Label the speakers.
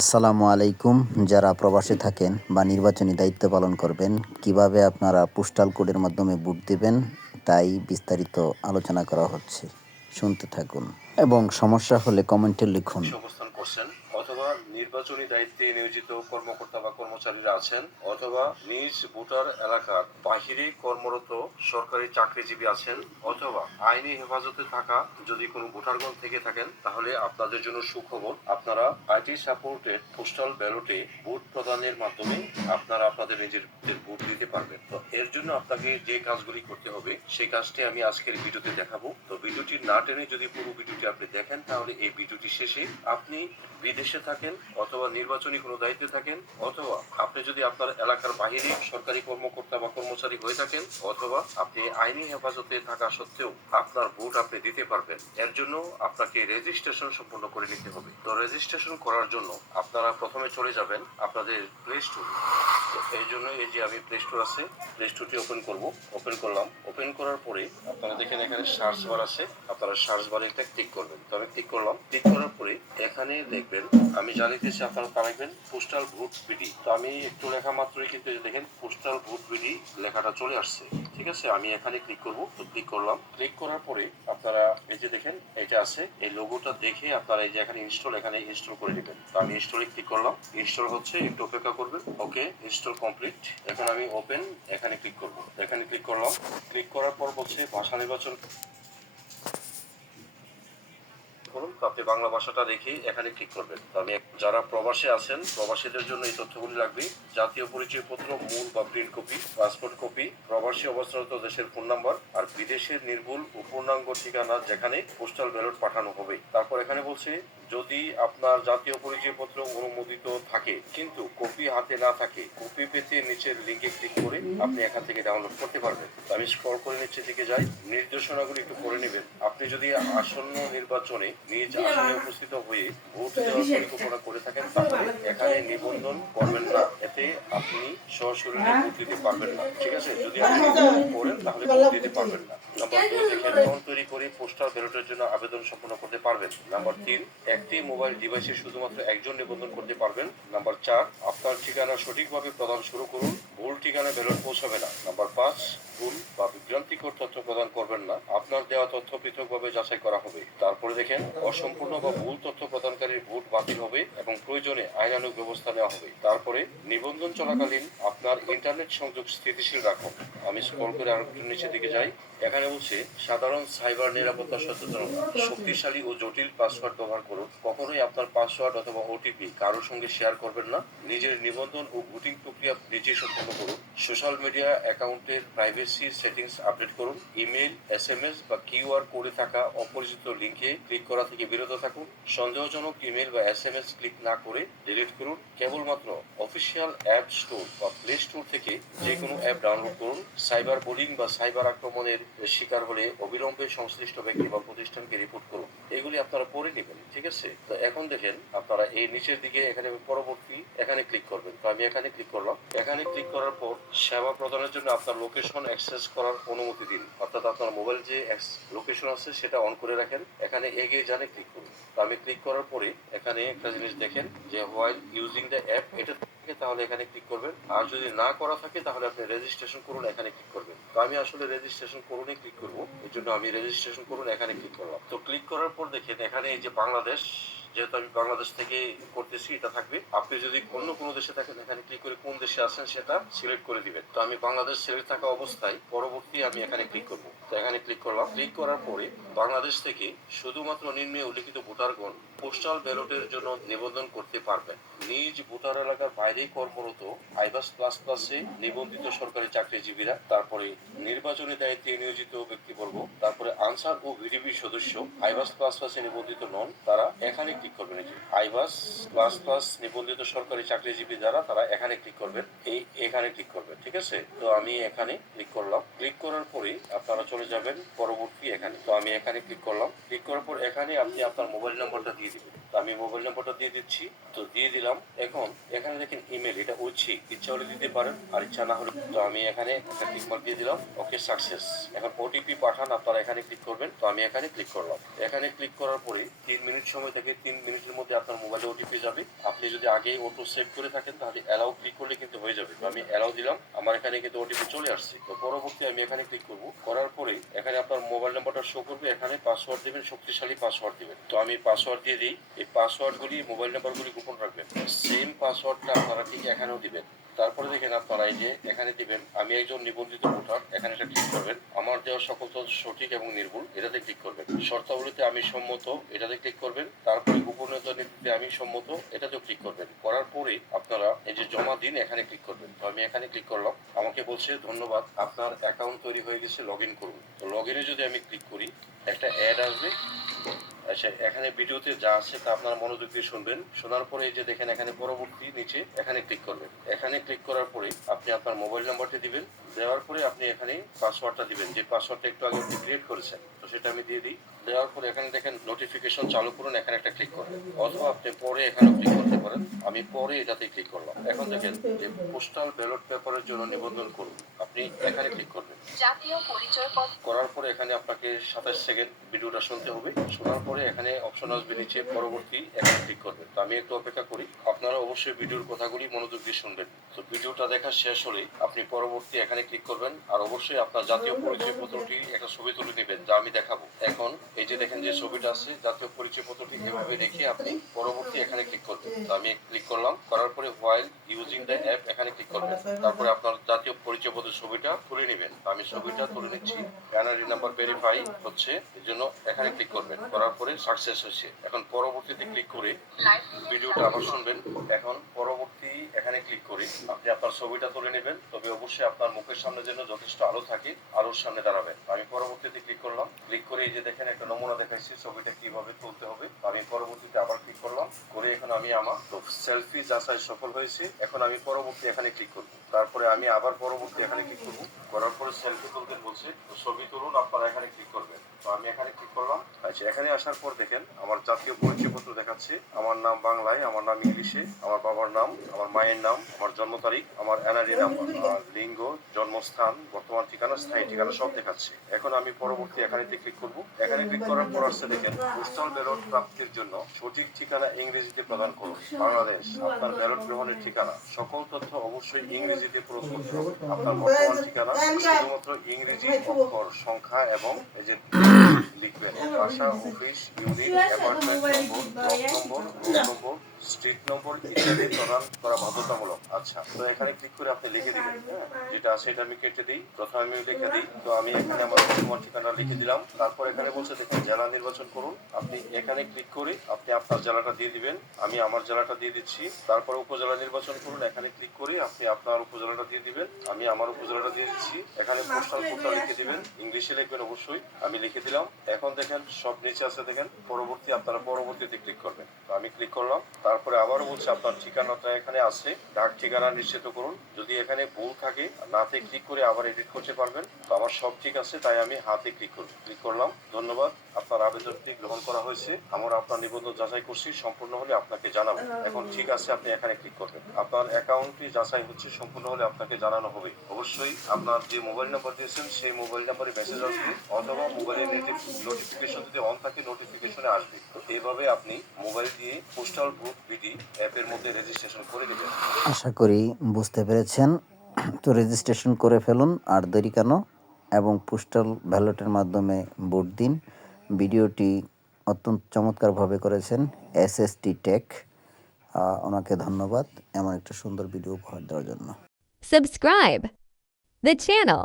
Speaker 1: আসসালামু আলাইকুম। যারা প্রবাসে থাকেন বা নির্বাচনী দায়িত্ব পালন করবেন, কীভাবে আপনারা পোস্টাল কোডের মাধ্যমে ভোট দেবেন, তাই বিস্তারিত আলোচনা করা হচ্ছে। শুনতে থাকুন। এবং সমস্যা হলে কমেন্টে লিখুন
Speaker 2: দেশে অবস্থান করছেন অথবা নির্বাচনী দায়িত্বে নিয়োজিত কর্মকর্তা বা কর্মচারীরা আছেন অথবা নিজ ভোটার এলাকার বাহিরে কর্মরত সরকারি চাকরিজীবী আছেন অথবা আইনি হেফাজতে থাকা যদি কোনো ভোটারগণ থেকে থাকেন, তাহলে আপনাদের জন্য সুখবর, আপনারা আইটি সাপোর্টেড পোস্টাল ব্যালটে ভোট প্রদানের মাধ্যমে আপনারা আপনাদের নিজের ভোট দিতে পারবেন। তো এর জন্য আপনাকে যে কাজগুলি করতে হবে, সেই কাজটি আমি আজকের ভিডিওতে দেখাবো। তো ভিডিওটি না টেনে যদি পুরো ভিডিওটি আপনি দেখেন, তাহলে এই ভিডিওটি শেষে আপনি বিদেশে থাকেন অথবা নির্বাচনী কোনো দায়িত্বে থাকেন, অথবা আপনি যদি আপনার এলাকার বাহিরে সরকারি কর্মকর্তা বা কর্মচারী হয়ে থাকেন, অথবা আপনি আইনি হেফাজতে থাকা সত্ত্বেও আপনার ভোট আপনি দিতে পারবেন। এর জন্য আপনাকে রেজিস্ট্রেশন সম্পন্ন করে নিতে হবে। তো রেজিস্ট্রেশন করার জন্য আপনারা প্রথমে চলে যাবেন আপনাদের প্লে স্টোর এই জন্য এই যে আমি প্লে স্টোর আছে প্লে স্টোরটি ওপেন করব। ওপেন করলাম। ওপেন করার পরে আপনারা দেখেন এখানে সার্চ বার আছে। আপনারা সার্চ বারে ক্লিক করবেন। তো আমি ক্লিক করলাম। ক্লিক করার পরে এখানে দেখবেন, আমি জানিতেছি আপনারা লিখবেন পোস্টাল ভোট বিডি তো আমি একটু লেখা মাত্রই কিন্তু দেখেন পোস্টাল ভোট বিডি লেখাটা চলে আসছে। ঠিক আছে? আমি এখানে ক্লিক করব, তো ক্লিক করলাম। ক্লিক করার পরে আপনারা এই যে দেখেন, এটা আছে। এই লোগোটা দেখে আপনারা এই যে এখানে ইনস্টল এখানে ইনস্টল করে নেবেন। তো আমি ইনস্টলে ক্লিক করলাম। ইনস্টল হচ্ছে, একটু অপেক্ষা করবেন। ওকে ইনস্টল কমপ্লিট এখন আমি ওপেন এখানে ক্লিক করব। এখানে ক্লিক করলাম। ক্লিক করার পর বলছে, ভাষা নির্বাচন করুন, তো আপনি বাংলা ভাষাটা রেখেই এখানে ক্লিক করবেন। আমি যারা প্রবাসে আছেন, প্রবাসীদের জন্য এই তথ্যগুলি লাগবে জাতীয় পরিচয় পত্র মূল বা প্রিন্ট কপি পাসপোর্ট কপি প্রবাসী অবস্থানরত দেশের ফোন নাম্বার আর বিদেশের নির্ভুল ও পূর্ণাঙ্গ ঠিকানা যেখানে পোস্টাল ব্যালট পাঠানো হবে। তারপর এখানে বলছে যদি আপনার জাতীয় পরিচয় পত্র অনুমোদিত থাকে কিন্তু কপি হাতে না থাকে কপি পেতে নিচের লিঙ্কে ক্লিক করে আপনি এখান থেকে ডাউনলোড করতে পারবেন। তো আমি স্ক্রল করে নিচের দিকে যাই নির্দেশনাগুলি একটু করে নেবেন। আপনি যদি আসন্ন নির্বাচনে নিজ আসনে উপস্থিত হয়ে ভোট দেওয়ার পরিকল্পনা করে থাকেন তাহলে এখানে নিবন্ধন করবেন না। এতে আপনি সশরীরে ভোট দিতে পারবেন না ঠিক আছে? যদি আপনি করেন তাহলে ভোট দিতে পারবেন না। নাম্বার দুই তৈরি করে পোস্টাল ব্যালটের জন্য আবেদন সম্পন্ন করতে পারবেন। নাম্বার তিন একটি মোবাইল ডিভাইসে শুধুমাত্র একজন নিবন্ধন করতে পারবেন। নাম্বার চার আপনার ঠিকানা সঠিকভাবে প্রদান শুরু করুন। ভুল ঠিকানা ব্যালট পৌঁছাবে না। নাম্বার পাঁচ ভুল বা বিভ্রান্তিকর তথ্য প্রদান করবেন না। আপনার দেওয়া তথ্য পৃথকভাবে যাচাই করা হবে। তারপরে দেখেন অসম্পূর্ণ বা ভুল তথ্য প্রদানকারীর ভোট বাতিল হবে এবং প্রয়োজনে আইনানুগ ব্যবস্থা নেওয়া হবে। তারপরে নিবন্ধন চলাকালীন আপনার ইন্টারনেট সংযোগ স্থিতিশীল রাখুন। আমি স্ক্রল করে আরও একটু নিচের দিকে যাই। এখানে বলছে, সাধারণ সাইবার নিরাপত্তা সচেতনতা শক্তিশালী ও জটিল পাসওয়ার্ড ব্যবহার করুন। কখনোই আপনার পাসওয়ার্ড অথবা ওটিপি কারোর সঙ্গে শেয়ার করবেন না। নিজের নিবন্ধন ও ভোটিং প্রক্রিয়া নিজে সম্পন্ন করুন। সোশ্যাল মিডিয়া অ্যাকাউন্টের প্রাইভেসি সেটিংস আপডেট করুন। ইমেল এস এম এস বা কিউআর কোডে থাকা অপরিচিত লিঙ্কে ক্লিক করা থেকে বিরত থাকুন। সন্দেহজনক ইমেল বা এস এম এস ক্লিক না করে ডিলিট করুন। কেবলমাত্র অফিসিয়াল অ্যাপ স্টোর বা প্লে স্টোর থেকে যে কোনো অ্যাপ ডাউনলোড করুন। সাইবার বোলিং বা সাইবার আক্রমণের শিকার হলে অবিলম্বে সংশ্লিষ্ট ব্যক্তি বা প্রতিষ্ঠানকে রিপোর্ট করুন। এগুলি আপনারা পড়ে নেবেন, ঠিক আছে? তো এখন দেখেন, আপনারা এই নিচের দিকে এখানে পরবর্তী, এখানে ক্লিক করবেন। তো আমি এখানে ক্লিক করলাম। এখানে ক্লিক করার পর সেবা প্রদানের জন্য আপনার লোকেশন অ্যাক্সেস করার অনুমতি দিন। অর্থাৎ আপনার মোবাইল যে লোকেশন আছে, সেটা অন করে রাখেন। এখানে এগিয়ে জানে ক্লিক করুন। তো আমি ক্লিক করার পরে এখানে একটা জিনিস দেখেন যে হোয়াইল ইউজিং দ্য অ্যাপ এটা থাকে, তাহলে এখানে ক্লিক করবেন। আর যদি না করা থাকে, তাহলে আপনি রেজিস্ট্রেশন করুন, এখানে ক্লিক করবেন। তো আমি আসলে রেজিস্ট্রেশন করুনই ক্লিক করব। এর জন্য আমি রেজিস্ট্রেশন করুন, এখানে ক্লিক করলাম। তো ক্লিক করার পর দেখেন, এখানে এই যে বাংলাদেশ, যেহেতু আমি বাংলাদেশ থেকে করতেছি, এটা থাকবে। আপনি যদি অন্য কোনো দেশে থাকেন, এখানে ক্লিক করে কোন দেশে আছেন সেটা সিলেক্ট করে দিবেন। তো আমি বাংলাদেশ সিলেক্ট থাকা অবস্থায় পরবর্তী আমি এখানে ক্লিক করব। তো এখানে ক্লিক করলাম। ক্লিক করার পরে বাংলাদেশ থেকে শুধুমাত্র নিম্নে উল্লিখিত ভোটারগণ পোস্টাল ব্যালটের জন্য নিবন্ধন করতে পারবেন। নিজ ভোটার এলাকার বাইরে কর্মরত আইবাস প্লাস প্লাসে নিবন্ধিত সরকারি চাকরিজীবীরা, তারপরে নির্বাচনী দায়িত্বে নিয়োজিত ব্যক্তিবর্গ, তারপরে আনসার ও ভিডিপি সদস্য, আইবাস প্লাস প্লাসে নিবন্ধিত নন, তারা এখানে ক্লিক করবেন আইবাস প্লাস প্লাস নিবন্ধিত সরকারি চাকরিজীবী যারা, তারা এখানে ক্লিক করবেন, এই এখানে ক্লিক করবেন, ঠিক আছে? তো আমি এখানে ক্লিক করলাম। ক্লিক করার পরে আপনারা চলে যাবেন পরবর্তী এখানে। তো আমি এখানে ক্লিক করলাম। ক্লিক করার পর এখানে আপনি আপনার মোবাইল নাম্বারটা দিয়ে তো আমি মোবাইল নাম্বারটা দিয়ে দিচ্ছি। তো দিয়ে দিলাম। এখন এখানে দেখেন ইমেল এটা ঐচ্ছিক ইচ্ছা হলে দিতে পারেন, আর ইচ্ছা না হলে তো আমি এখানে একটা টিক মার্ক দিয়ে দিলাম ওকে সাকসেস এখন ওটিপি পাঠান, আপনারা এখানে ক্লিক করবেন। তো আমি এখানে ক্লিক করলাম। এখানে ক্লিক করার পরে তিন মিনিট সময় থেকে তিন মিনিটের মধ্যে আপনার মোবাইলে ওটিপি যাবে। আপনি যদি আগেই অটো সেভ করে থাকেন, তাহলে অ্যালাউ ক্লিক করলে কিন্তু হয়ে যাবে। তো আমি অ্যালাউ দিলাম, আমার এখানে কিন্তু ওটিপি চলে আসছে। তো পরবর্তী আমি এখানে ক্লিক করব। করার পরে এখানে আপনার মোবাইল শো করবে, এখানে পাসওয়ার্ড দেবেন, শক্তিশালী পাসওয়ার্ড দিবেন। তো আমি পাসওয়ার্ড দিয়ে দিই, এই পাসওয়ার্ডগুলি মোবাইল নাম্বারগুলি গোপন রাখবেন। সেম পাসওয়ার্ডটা আপনারা ঠিক এখানেও দিবেন। তারপরে দেখেন আপনারা এই যে এখানে দিবেন, আমি একজন নিবন্ধিত ভোটার, এখানে এটা ক্লিক করবেন। আমার দেওয়া সকল তথ্য সঠিক এবং নির্ভুল, এটাতে ক্লিক করবেন। শর্তাবলীতে আমি সম্মত, এটাতে ক্লিক করবেন। তারপরে গোপনীয়তা নীতিতে আমি সম্মত, এটাতেও ক্লিক করবেন। করার পরে আপনারা এই যে জমা দিন, এখানে ক্লিক করবেন। তো আমি এখানে ক্লিক করলাম। আমাকে বলছে, ধন্যবাদ, আপনার অ্যাকাউন্ট তৈরি হয়ে গেছে লগ ইন করুন। তো লগ ইনে যদি আমি ক্লিক করি, একটা অ্যাড আসবে। আচ্ছা এখানে ভিডিওতে যা আছে তা আপনারা মনোযোগ দিয়ে শুনবেন। শোনার পরে এই যে দেখেন, এখানে পরবর্তী নিচে এখানে ক্লিক করবেন। এখানে ক্লিক করার পরে আপনি আপনার মোবাইল নাম্বারটি দিবেন। দেওয়ার পরে আপনি এখানে পাসওয়ার্ডটা দিবেন। যে পাসওয়ার্ডটা একটু আগে ক্রিয়েট করেছেন, তো সেটা আমি দিয়ে দিই। দেওয়ার পরে এখানে দেখেন নোটিফিকেশন চালু করুন, এখানে একটা ক্লিক করবেন অথবা আপনি পরে এখানেও ক্লিক করতে পারেন। আমি পরে এটাতে ক্লিক করলাম। এখন দেখেন যে পোস্টাল ব্যালট পেপারের জন্য নিবন্ধন করুন। আপনি এখানে ক্লিক করবেন।
Speaker 3: জাতীয় পরিচয়পত্র।
Speaker 2: করার পরে এখানে আপনাকে সাতাশ সেকেন্ড ভিডিওটা শুনতে হবে। শোনার পরে এখানে অপশন আসবে নিচে পরবর্তী এখানে ক্লিক করবেন। তো আমি একটু অপেক্ষা করি। আপনারা অবশ্যই ভিডিওর কথাগুলি মনোযোগ দিয়ে শুনবেন। তো ভিডিওটা দেখা শেষ হলে আপনি পরবর্তী এখানে ক্লিক করবেন। আর অবশ্যই আপনার জাতীয় পরিচয় পত্রটি একটা ছবি তুলে নেবেন যা আমি দেখাবো। এখন এই যে দেখেন যে ছবিটা আছে জাতীয় পরিচয় পত্রটি এভাবে রেখে আপনি পরবর্তী এখানে ক্লিক করবেন। তো আমি ক্লিক করলাম। করার পরে হোয়াইল ইউজিং দ্য অ্যাপ এখানে ক্লিক করবেন। তারপরে আপনার জাতীয় পরিচয় পত্রের ছবিটা তুলে নেবেন। আমি ছবিটা তুলে নিচ্ছি। এনআরই নাম্বার ভেরিফাই হচ্ছে, এর জন্য এখানে ক্লিক করবেন। করার পরে সাকসেস হয়েছে। এখন পরবর্তীতে ক্লিক করে ভিডিওটা আবার শুনবেন। এখন পরবর্তী এখানে ক্লিক করে আপনি আপনার ছবিটা তুলে নেবেন। তবে অবশ্যই আপনার মুখের সামনে যেন যথেষ্ট আলো থাকে, আলোর সামনে দাঁড়াবেন আমি পরবর্তীতে ক্লিক করলাম। ক্লিক করে এই যে দেখেন, একটা নমুনা দেখাইছি, ছবিটা কীভাবে তুলতে হবে। আমি পরবর্তীতে আবার ক্লিক করলাম। করে এখন আমি আমার সেলফি যাচাই সফল হয়েছে। এখন আমি পরবর্তী এখানে ক্লিক করব। তারপরে আমি আবার পরবর্তী এখানে ক্লিক করব। করার পরে সেলফি তুলতে বলছে। তো ছবি তুলুন, আপনারা এখানে ক্লিক করবেন। তো আমি এখানে ক্লিক করলাম? আচ্ছা এখানে আসার পর দেখেন, আমার জাতীয় পরিচয়পত্র দেখাচ্ছে। আমার নাম বাংলায়, আমার নাম ইংলিশে, আমার বাবার নাম, আমার মায়ের নাম, আমার জন্ম তারিখ, আমার এনআরই নাম্বার লিঙ্গ, জন্মস্থান, বর্তমান ঠিকানা, স্থায়ী ঠিকানা সব দেখাচ্ছে। এখন আমি পরবর্তী এখানে ক্লিক করব। এখানে ক্লিক করার পর আসছে দেখেন পোস্টাল ব্যালট প্রাপ্তির জন্য সঠিক ঠিকানা ইংরেজিতে প্রদান করুন বাংলাদেশ, আপনার ব্যালট গ্রহণের ঠিকানা। সকল তথ্য অবশ্যই ইংরেজিতে পূরণ করতে হবে। আপনার বর্তমান ঠিকানা, শুধুমাত্র ইংরেজি অক্ষর, সংখ্যা এবং যে লিখবেন ভাষা office unit apartment number block number room number street number ইত্যাদি প্রদান করা বাধ্যতামূলক। আচ্ছা তো এখানে ক্লিক করে আপনি লিখে দিবেন হ্যাঁ? যেটা আছে এটা আমি কেটে দিই। প্রথমে আমি লিখে দিই, তো আমি এখানে আমার বর্তমান ঠিকানা লিখে দিলাম। তারপর এখানে বলছে, দেখুন, জেলা নির্বাচন করুন। আপনি এখানে ক্লিক করে আপনি আপনার জেলাটা দিয়ে দিবেন। আমি আমার জেলাটা দিয়ে দিচ্ছি। তারপর উপজেলা নির্বাচন করুন। এখানে ক্লিক করে আপনি আপনার উপজেলাটা দিয়ে দিবেন। আমি আমার উপজেলাটা দিয়ে দিচ্ছি। এখানে পোস্টাল কোডটা লিখে দিবেন। ইংলিশে লিখবেন অবশ্যই। আমি লিখে দিলাম। এখন দেখেন, সব নিচে আছে দেখেন। পরবর্তী আপনারা পরবর্তীতে ক্লিক করবেন। তো আমি ক্লিক করলাম। তারপরে আবারও বলছে, আপনার ঠিকানাটা এখানে আছে। ডাক ঠিকানা নিশ্চিত করুন। যদি এখানে ভুল থাকে, নাতে ক্লিক করে আবার এডিট করতে পারবেন। তো আমার সব ঠিক আছে, তাই আমি হাতে ক্লিক ক্লিক করলাম। ধন্যবাদ। আপনার আবেদনটি গ্রহণ করা হয়েছে। আমরা আপনার নিবন্ধন যাচাই করছি। সম্পূর্ণ হলে আপনাকে জানাব। এখন ঠিক আছে, আপনি এখানে ক্লিক করবেন। আপনার অ্যাকাউন্টটি যাচাই হচ্ছে, সম্পূর্ণ হলে আপনাকে জানানো হবে। অবশ্যই আপনার যে মোবাইল নাম্বার দিয়েছেন, সেই মোবাইল নাম্বারে মেসেজ আসবে, অথবা মোবাইলের নোটিফিকেশন যদি অন থাকে নোটিফিকেশনে আসবে। তো এইভাবে আপনি মোবাইল দিয়ে পোস্টাল গ্রুপ বিডি অ্যাপের মধ্যে রেজিস্ট্রেশন করে দেবেন
Speaker 1: আশা করি বুঝতে পেরেছেন। তো রেজিস্ট্রেশন করে ফেলুন আর দেরি কেন? এবং পোস্টাল ব্যালটের মাধ্যমে ভোট দিন। ভিডিওটি অত্যন্ত চমৎকারভাবে করেছেন এস এস টি টেক ওনাকে ধন্যবাদ এমন একটা সুন্দর ভিডিও উপহার দেওয়ার জন্য।
Speaker 4: Subscribe the channel.